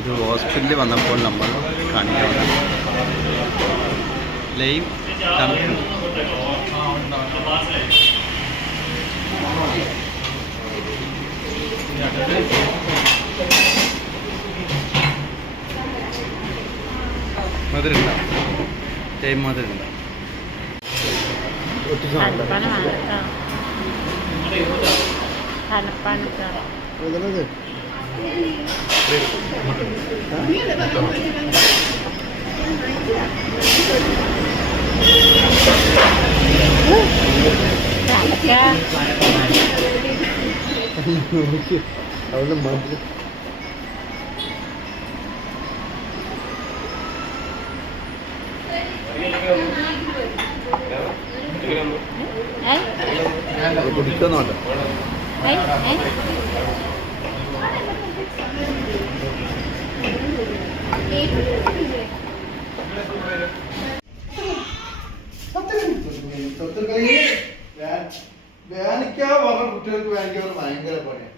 ഒരു ഹോസ്പിറ്റലിൽ വന്നപ്പോൾ നമ്മൾ കാണിക്കാവുന്ന ലൈവ് തണുപ്പ്. മധുരണ്ട ലൈവ് മധുരണ്ട അവളുടെ മധുരം കുടിക്കുന്നുണ്ട്. വേനിക്കാ പറഞ്ഞ കുട്ടികൾക്ക് വേനിക്കാർ ഭയങ്കര പണിയാണ്.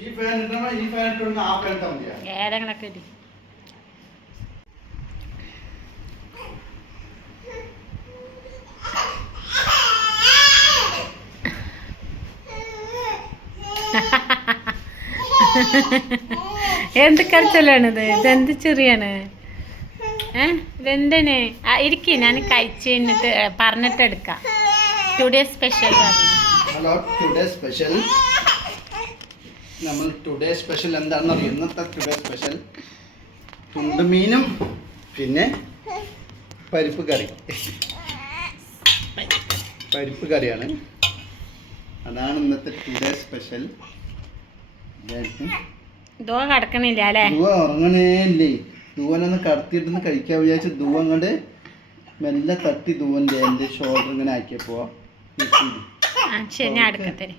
ഈ ഫാൻ ഇട്ടണം, ഈ ഫാൻ ഇട്ടണം, ആ ഫാൻ ഇട്ടാൽ മതിയാ. എന്ത് കരച്ചലാണിത്? ഇതെന്ത് ചെറിയാണ്? ഇതെന്താണ്? ഇരിക്കും, ഞാൻ കഴിച്ച് കഴിഞ്ഞിട്ട് പറഞ്ഞിട്ട് എടുക്കാം. Today special. Hello, today special. നമ്മൾ ടുഡേ സ്പെഷ്യൽ എന്താണെന്ന് അറിയാം. ഇന്നത്തെ ടുഡേ സ്പെഷ്യൽ തുണ്ടുമീനും പിന്നെ പരിപ്പ് കറി. പരിപ്പ് കറിയാണ്. അതാണ് ഇന്നത്തെ ടുഡേ സ്പെഷ്യൽ. ദുവ കിടക്കണില്ല അല്ലേ? ദുവ ഉറങ്ങണേല്ലേ? ദുവനൊന്ന് കടത്തിയിട്ടൊന്ന് കഴിക്കാൻ വിചാരിച്ച് ദുവ അങ്ങോട്ട് മെല്ലെ തട്ടി ദുവൻ്റെ എൻ്റെ ഷോൾഡർ ഇങ്ങനെ ആക്കിയപ്പോ ശരി, ഞാൻ എടുക്കത്തരെ.